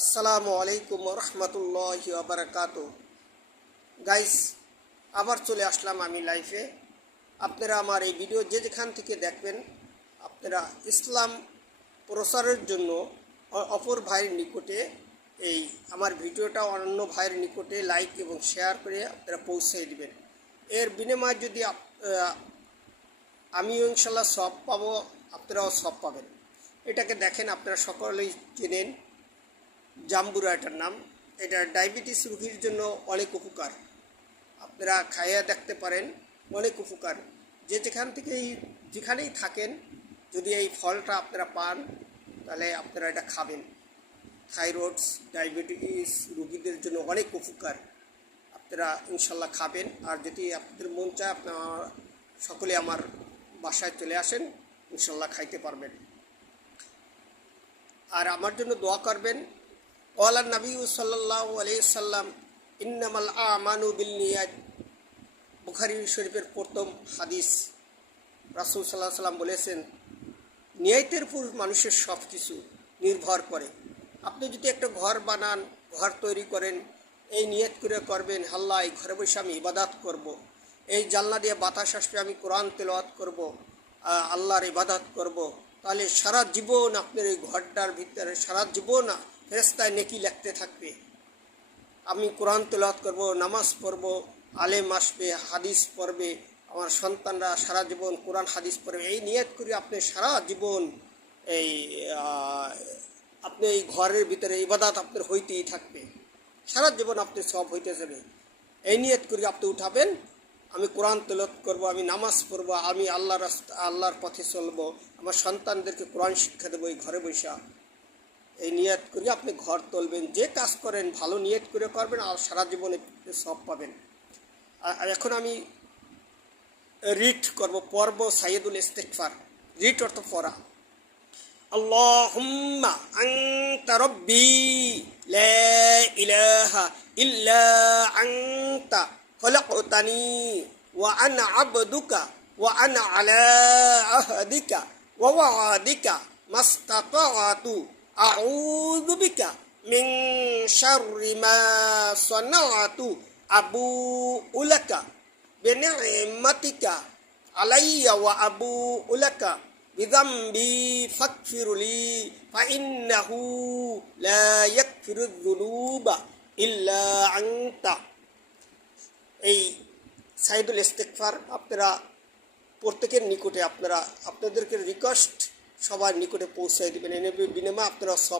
আসসালামু আলাইকুম রহমতুল্লাহি ওয়া বারাকাতুহু। গাইস, আবার চলে আসলাম আমি লাইফে। আপনারা আমার এই ভিডিও যেখান থেকে দেখবেন, আপনারা ইসলাম প্রচারের জন্য অপর ভাইয়ের নিকটে এই আমার ভিডিওটা অন্য ভাইয়ের নিকটে লাইক এবং শেয়ার করে আপনারা পৌঁছে দিবেন। এর বিনিময়ে যদি আমিও ইনশাল্লাহ সব পাবো, আপনারাও সব পাবেন। এটাকে দেখেন, আপনারা সকলেই চেনেন, জাম্বুরা এটার নাম। এটা ডায়াবেটিস রোগীর জন্য অনেক উপকার, আপনারা খাইয়া দেখতে পারেন, অনেক উপকার। যেখানেই থাকেন, যদি এই ফলটা আপনারা পান তাহলে আপনারা এটা খাবেন। থাইরয়েড ডায়াবেটিস রোগীদের জন্য অনেক উপকার, আপনারা ইনশাল্লাহ খাবেন। আর যদি আপনাদের মন চায়, আপনারা সকলে আমার বাসায় চলে আসেন, ইনশাল্লাহ খাইতে পারবেন। আর আমার জন্য দোয়া করবেন। ওয়ালা নবী সাল্লাল্লাহু আলাইহি সাল্লাম ইন্নামাল আমানু বিন্নিয়াত, বুখারী শরীফের প্রথম হাদিস। রাসূল সাল্লাল্লাহু আলাইহি সাল্লাম বলেছেন, নিয়তের উপর মানুষের সব কিছু নির্ভর করে। আপনি যদি একটা ঘর বানান, ঘর তৈরি করেন, এই নিয়ত করে করবেন, আল্লাহ এই ঘরে বসে আমি ইবাদত করব, এই জানলা দিয়ে বাতাস আসবে, আমি কোরআন তেলাওয়াত করব, আল্লাহর ইবাদত করব, তাহলে সারা জীবন আপনার এই ঘরটার ভিতরে সারা জীবন ফেরেশতায় নেকি লিখতে থাকবে। আমি কোরআন তেলাওয়াত করব, নামাজ পড়ব, আলেম আসবে, হাদিস পড়বে, আমার সন্তানরা সারা জীবন কোরআন হাদিস পড়বে। এই নিয়ত করে আপনি সারা জীবন আপনি এই ঘরের ভিতরে ইবাদত আপনার হইতেই থাকবে, সারা জীবন আপনি সব হইতে যাবে। এই নিয়ত করে আপনি উঠাবেন, আমি কোরআন তেলাওয়াত করব, আমি নামাজ পড়ব, আমি আল্লাহর পথে চলব, আমার সন্তানদেরকে কোরআন শিক্ষা দেবো এই ঘরে বসা। এই নিয়ত করে আপনি ঘর তুলবেন। যে কাজ করেন ভালো নিয়ত করে করবেন, আর সারা জীবনে সব পাবেন। আর এখন আমি রিড করব, পড়ব সাইয়্যিদুল ইস্তিগফার। রিড অর্থ পড়া। আল্লাহুম্মা আনতা রব্বি লা ইলাহা ইল্লা আনতা খলাকতানি ওয়া আনা আবদুকা ওয়া আনা আলা আহদিকা ওয়া ওয়াদিকা মাস্তাতাতু আউযু বিকা মিন শাররি মা সানাতু আবুউ লাকা বিনি'মাতিকা আলাইয়া ওয়া আবুউ লাকা বিযামবি ফাগফিরলি ফাইন্নাহু লা ইয়াগফিরুয যুনুবা ইল্লা আনতা। এই সাইয়্যিদুল ইস্তিগফার আপনারা প্রত্যেকের নিকটে আপনাদেরকে রিকোয়েস্ট সবার নিকটে পৌঁছায় দেবেন। এর বিনিময়ে আপনারা সব